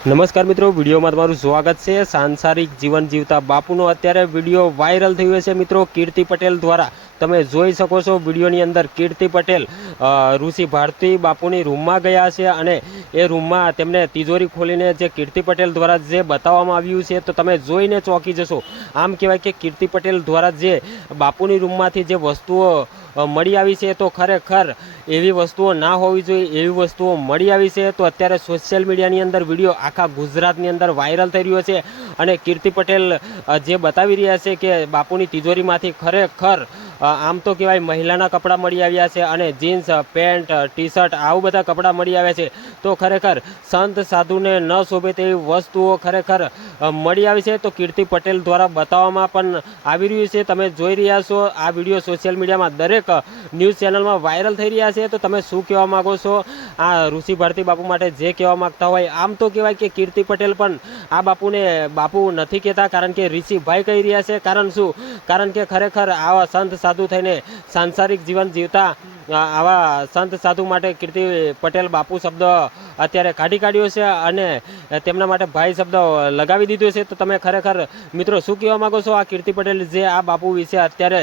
નમસ્કાર મિત્રો, વિડીયોમાં તમારું સ્વાગત છે। સાંસારિક જીવન જીવતા બાપુનો અત્યારે વિડીયો વાયરલ થયો છે મિત્રો કીર્તિ પટેલ દ્વારા। તમે જોઈ શકો છો વિડીયોની અંદર કીર્તિ પટેલ ઋષિ ભારતી બાપુની રૂમમાં ગયા છે અને એ રૂમમાં તેમને તિજોરી ખોલીને જે કીર્તિ પટેલ દ્વારા જે બતાવવામાં આવ્યું છે તો તમે જોઈને ચોંકી જશો। આમ કહેવાય કે કીર્તિ પટેલ દ્વારા જે બાપુની રૂમમાંથી જે વસ્તુઓ મળી આવી છે તો ખરેખર એવી વસ્તુઓ ના હોવી જોઈએ, એવી વસ્તુઓ મળી આવી છે। તો અત્યારે સોશિયલ મીડિયાની અંદર વિડીયો આખા ગુજરાતની અંદર વાયરલ થઈ રહ્યો છે અને કીર્તિ પટેલ જે બતાવી રહ્યા છે કે બાપુની તિજોરીમાંથી ખરેખર આમ તો કહેવાય મહિલાના કપડાં મળી આવ્યા છે અને જીન્સ પેન્ટ ટી શર્ટ આવું બધા કપડાં મળી આવ્યા છે। તો ખરેખર સંત સાધુને ન શોભે તેવી વસ્તુઓ ખરેખર મળી આવી છે। તો કીર્તિ પટેલ દ્વારા બતાવવામાં પણ આવી રહ્યું છે। તમે જોઈ રહ્યા છો આ વિડીયો સોશિયલ મીડિયામાં દરેક ન્યૂઝ ચેનલમાં વાયરલ થઈ રહ્યા છે। તો તમે શું કહેવા માગો છો આ ઋષિ ભારતી બાપુ માટે જે કહેવા માગતા હોય? આમ તો કહેવાય કે કીર્તિ પટેલ પણ આ બાપુને બાપુ નથી કહેતા, કારણ કે ઋષિભાઈ કહી રહ્યા છે। કારણ શું? કારણ કે ખરેખર આવા સંત સાધુ થઈને સાંસારિક જીવન જીવતા આવા સંત સાધુ માટે કીર્તિ પટેલ બાપુ શબ્દ અત્યારે કાઢ્યો છે અને તેમના માટે ભાઈ શબ્દ લગાવી દીધો છે। તો તમે ખરેખર મિત્રો શું કહેવા માગો છો આ કીર્તિ પટેલ જે આ બાપુ વિશે અત્યારે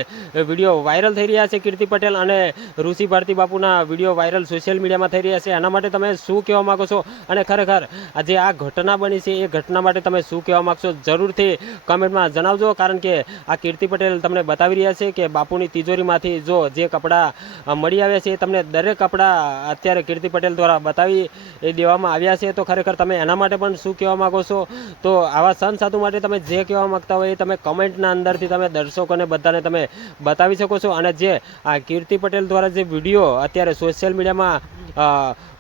વિડીયો વાયરલ થઈ રહ્યા છે? કીર્તિ પટેલ અને ઋષિ ભારતી બાપુના વિડીયો વાયરલ સોશિયલ મીડિયામાં થઈ રહ્યા છે, એના માટે તમે શું કહેવા માગો છો? અને ખરેખર આજે આ ઘટના બની છે એ ઘટના માટે તમે શું કહેવા માગશો જરૂરથી કમેન્ટમાં જણાવજો। કારણ કે આ કીર્તિ પટેલ તમને બતાવી રહ્યા છે કે બાપુની તિજોરીમાંથી જો જે કપડાં મળી આવ્યા છે તમને દરેક કપડાં અત્યારે કીર્તિ પટેલ દ્વારા બતાવી દેવામાં આવ્યા છે। તો ખરેખર તમે એના માટે પણ શું કહેવા માગો છો? તો આવા સંત સાધુ માટે તમે જે કહેવા માગતા હોય એ તમે કમેન્ટના અંદરથી તમે દર્શકોને બધાને તમે બતાવી શકો છો। અને જે આ કીર્તિ પટેલ દ્વારા જે વિડીયો અત્યારે સોશિયલ મીડિયામાં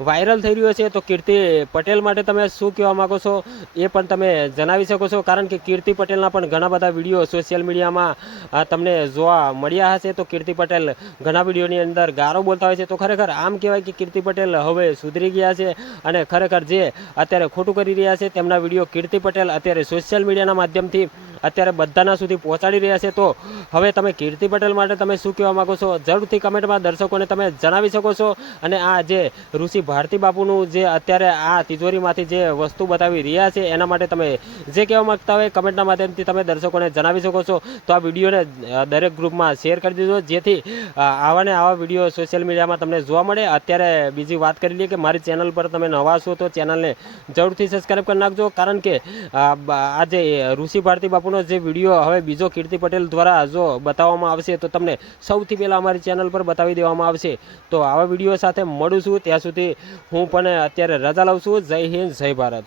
વાયરલ થઈ રહ્યો છે તો કીર્તિ પટેલ માટે તમે શું કહેવા માગો છો એ પણ તમે જણાવી શકો છો। કારણ કે કીર્તિ પટેલના પણ ઘણા બધા વિડીયો સોશિયલ મીડિયામાં તમને જોવા મળ્યા હશે। તો કીર્તિ પટેલ ઘણા વિડીયોની અંદર ગારો બોલતા હોય છે। તો ખરેખર આમ કહેવાય કે કીર્તિ પટેલ હવે સુધરી ગયા છે અને ખરેખર જે અત્યારે ખોટું કરી રહ્યા છે તેમના વિડીયો કીર્તિ પટેલ અત્યારે સોશિયલ મીડિયાના માધ્યમથી અત્યારે બધાના સુધી પહોંચાડી રહ્યા છે। તો હવે તમે કીર્તિ પટેલ માટે તમે શું કહેવા માગો છો જરૂરથી કમેન્ટમાં દર્શકોને તમે જણાવી શકો છો। અને આ જે ઋષિ ભારતી બાપુનું જે અત્યારે આ તિજોરીમાંથી જે વસ્તુ બતાવી રહ્યા છે એના માટે તમે જે કહેવા માગતા હોય કમેન્ટના માધ્યમથી તમે દર્શકોને જણાવી શકો છો। તો આ વિડીયોને દરેક ગ્રુપમાં શેર કરી દીધો જેથી આવા ને આવા વિડીયો સોશિયલ મીડિયામાં તમને જોવા મળે। અત્યારે બીજી વાત કરી લઈએ કે મારી ચેનલ પર તમે નવા છો તો ચેનલને જરૂરથી સબસ્ક્રાઈબ કરી નાખજો। કારણ કે આ જે ઋષિ ભારતી બાપુનો જે વિડીયો હવે બીજો કીર્તિ પટેલ દ્વારા જો બતાવવામાં આવશે તો તમને સૌથી પહેલાં અમારી ચેનલ પર બતાવી દેવામાં આવશે। તો આવા વિડીયો સાથે મળું છું, ત્યાં સુધી હું પણ અત્યારે રજા લઉં છું। જય હિન્દ, જય ભારત।